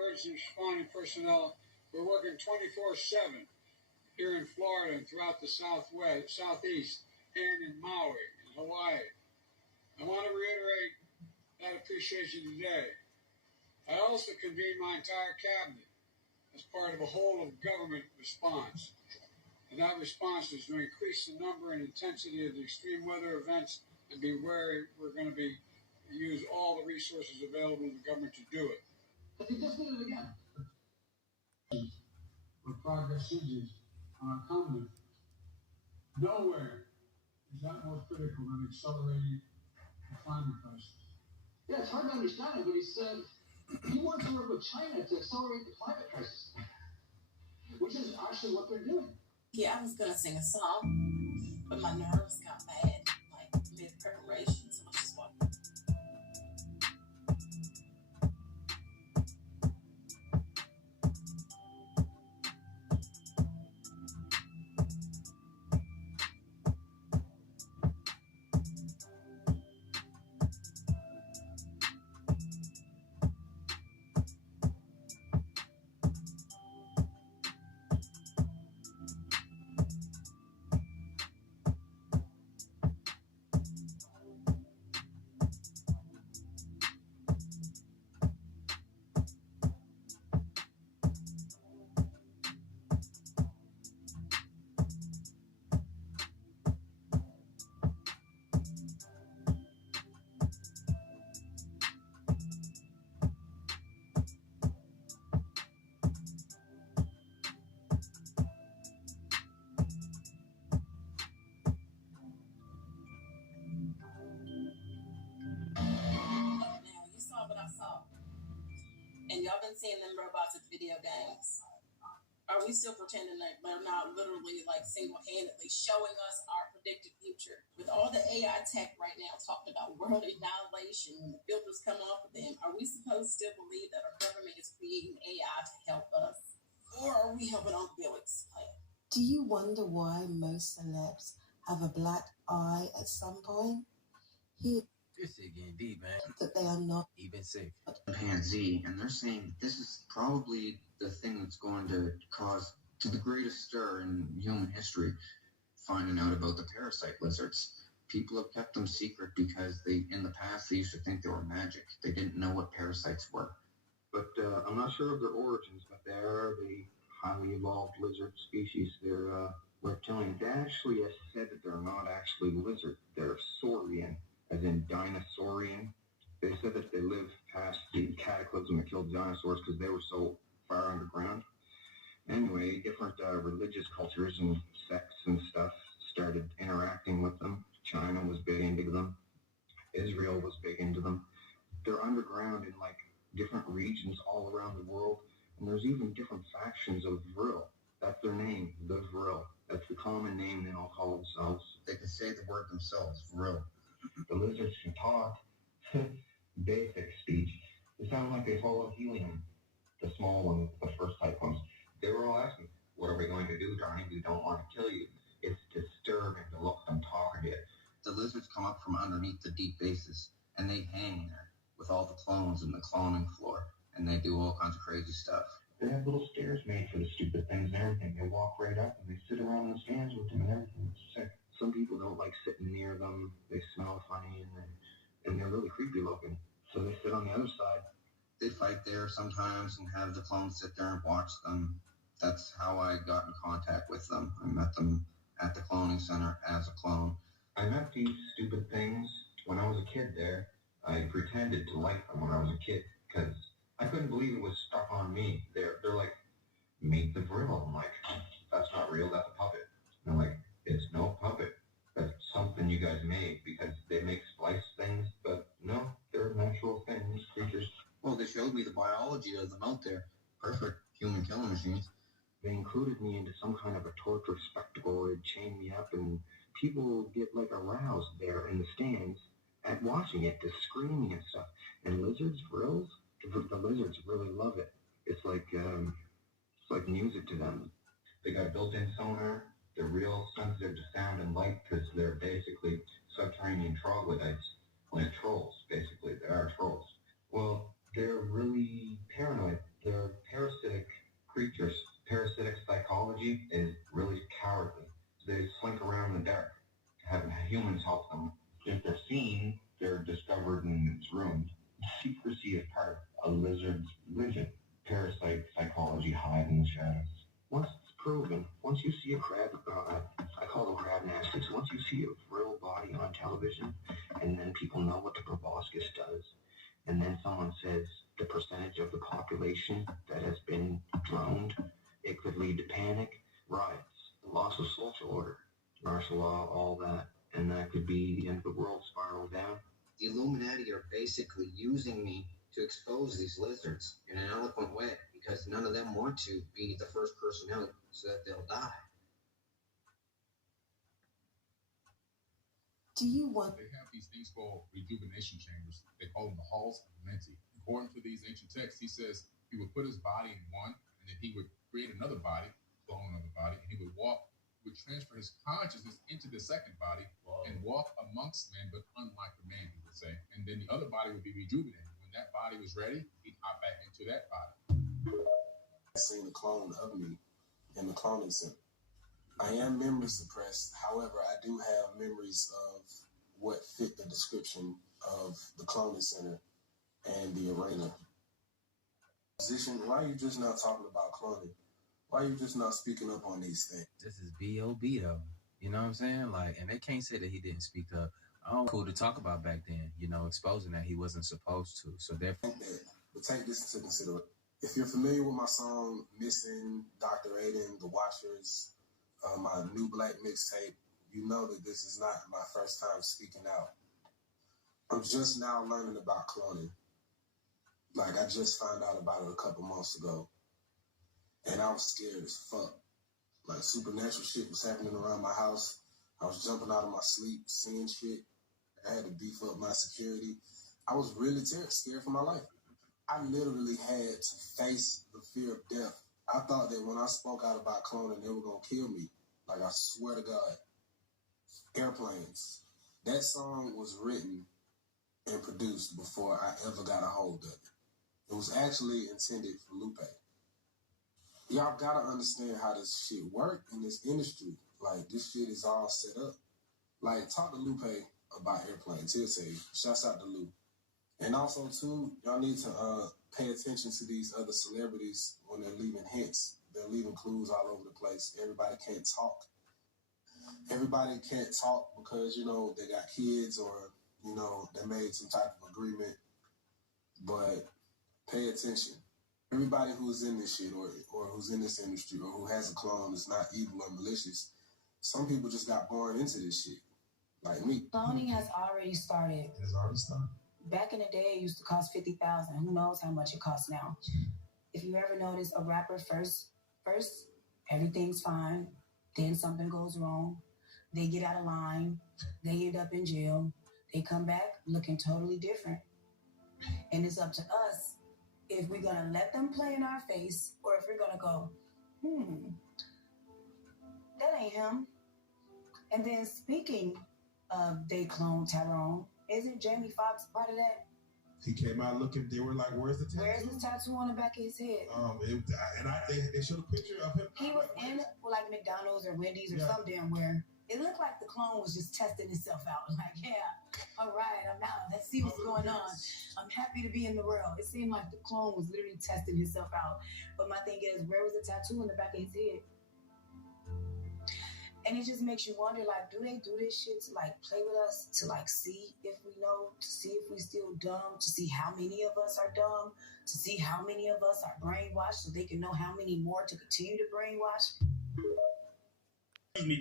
emergency responding personnel who are working 24/7 here in Florida and throughout the Southwest, Southeast, and in Maui and Hawaii. I want to reiterate that appreciation today. I also convened my entire cabinet as part of a whole of government response. And that response is to increase the number and intensity of the extreme weather events and be wary we're going to use all the resources available in the government to do it. But they just did it again. Where progress hinges on our continent. Nowhere is that more critical than accelerating the climate crisis. Yeah, it's hard to understand it, but he said he wants to work with China to accelerate the climate crisis, which is actually what they're doing. Yeah, I was gonna sing a song, but my nerves got bad, like mid-preparation, so I just walked. What I saw. And y'all been seeing them robots at video games. Are we still pretending that they're not literally like single-handedly showing us our predicted future? With all the AI tech right now talking about world annihilation when the filters come off of them, are we supposed to still believe that our government is creating AI to help us? Or are we helping Uncle Bill explain? Do you wonder why most celebs have a black eye at some point? This is getting deep, man. That they are not even sick. Chimpanzee, and they're saying this is probably the thing that's going to cause to the greatest stir in human history, finding out about the parasite lizards. People have kept them secret because in the past, they used to think they were magic. They didn't know what parasites were. But I'm not sure of their origins, but they are the highly evolved lizard species. They're reptilian. They actually have said that they're not actually lizard. They're saurian, as in dinosaurian. They said that they lived past the cataclysm that killed dinosaurs because they were so far underground. Anyway, different religious cultures and sects and stuff started interacting with them. China was big into them. Israel was big into them. They're underground in like different regions all around the world. And there's even different factions of Vril. That's their name, the Vril. That's the common name they all call themselves. They can say the word themselves, Vril. The lizards can talk. Basic speech. They sound like they follow helium. The small ones, the first type ones. They were all asking, what are we going to do, darling? We don't want to kill you. It's disturbing to look at them talking to you. The lizards come up from underneath the deep bases, and they hang there with all the clones in the cloning floor, and they do all kinds of crazy stuff. They have little stairs made for the stupid things and everything. They walk right up, and they sit around in the stands with them and everything. It's sick. Some people don't like sitting near them. They smell funny, and they're really creepy looking. So they sit on the other side. They fight there sometimes and have the clones sit there and watch them. That's how I got in contact with them. I met them at the cloning center as a clone. I met these stupid things when I was a kid there. I pretended to like them when I was a kid because I couldn't believe it was stuck on me. They're like, meet the Vril. I'm like, that's not real, that's a puppet. And they're like, it's no puppet. That's something you guys made because they make splice things, but no, they're natural things, creatures. Well, they showed me the biology of them out there. Perfect human killing machines. They included me into some kind of a torture spectacle. They'd chain me up, and people get like aroused there in the stands at watching it, just screaming and stuff. And lizards, Vrils, the lizards really love it. It's like music to them. They got built-in sonar. They're real sensitive to sound and light because they're basically subterranean troglodytes, like trolls, basically. They are trolls. Well, they're really paranoid. They're lizards legit. Parasite psychology hide in the shadows. Once it's proven, once you see a crab, I call them crab nasties, once you see a real body on television, and then people know what the proboscis does, and then someone says the percentage of the population that has been drowned, it could lead to panic, riots, loss of social order, martial law, all that, and that could be the end of the world spiral down. The Illuminati are basically using me to expose these lizards in an eloquent way because none of them want to be the first person out so that they'll die. Do you want They have these things called rejuvenation chambers. They call them the halls of Amenti. According to these ancient texts, he says he would put his body in one, and then he would create another body, clone another body, and he would transfer his consciousness into the second body and walk amongst men, but unlike the man, he would say. And then the other body would be rejuvenated. When that body was ready, he'd hop back into that body. I've seen a clone of me in the cloning center. I am memory suppressed. However, I do have memories of what fit the description of the cloning center and the arena. Position, why are you just not talking about cloning? Why are you just not speaking up on these things? This is B.O.B. though. You know what I'm saying? Like, and they can't say that he didn't speak up. Cool to talk about back then, you know, exposing that he wasn't supposed to. So therefore, but take this into consideration. If you're familiar with my song Missing, Dr. Aiden, The Watchers, my New Black mixtape, you know that this is not my first time speaking out. I'm just now learning about cloning. Like, I just found out about it a couple months ago. And I was scared as fuck. Like, supernatural shit was happening around my house. I was jumping out of my sleep, seeing shit. I had to beef up my security. I was really scared for my life. I literally had to face the fear of death. I thought that when I spoke out about cloning, they were going to kill me. Like, I swear to God. Airplanes. That song was written and produced before I ever got a hold of it. It was actually intended for Lupe. Y'all gotta understand how this shit work in this industry. Like, this shit is all set up. Like, talk to Lupe about airplanes. He'll say, shouts out to Lupe. And also, too, y'all need to pay attention to these other celebrities when they're leaving hints. They're leaving clues all over the place. Everybody can't talk. Everybody can't talk because, you know, they got kids or, you know, they made some type of agreement. But pay attention. Everybody who's in this shit or who's in this industry or who has a clone is not evil or malicious. Some people just got born into this shit, like me. cloning has already started. It's already started. Back in the day, it used to cost $50,000. Who knows how much it costs now? If you ever notice a rapper first everything's fine, then something goes wrong, they get out of line, they end up in jail, they come back looking totally different. And it's up to us if we're gonna let them play in our face or if we're gonna go, that ain't him. And then speaking of they clone Tyrone, isn't Jamie Foxx part of that? He came out looking. They were like, "Where's the tattoo?" Where's the tattoo on the back of his head? They showed a picture of him. He was in like McDonald's or Wendy's or some damn where. It looked like the clone was just testing himself out. Like, yeah, all right, I'm out. Let's see what's going on. I'm happy to be in the world. It seemed like the clone was literally testing himself out. But my thing is, where was the tattoo on the back of his head? And it just makes you wonder, like, do they do this shit to, like, play with us, to, like, see if we know, to see if we still dumb, to see how many of us are dumb, to see how many of us are brainwashed so they can know how many more to continue to brainwash?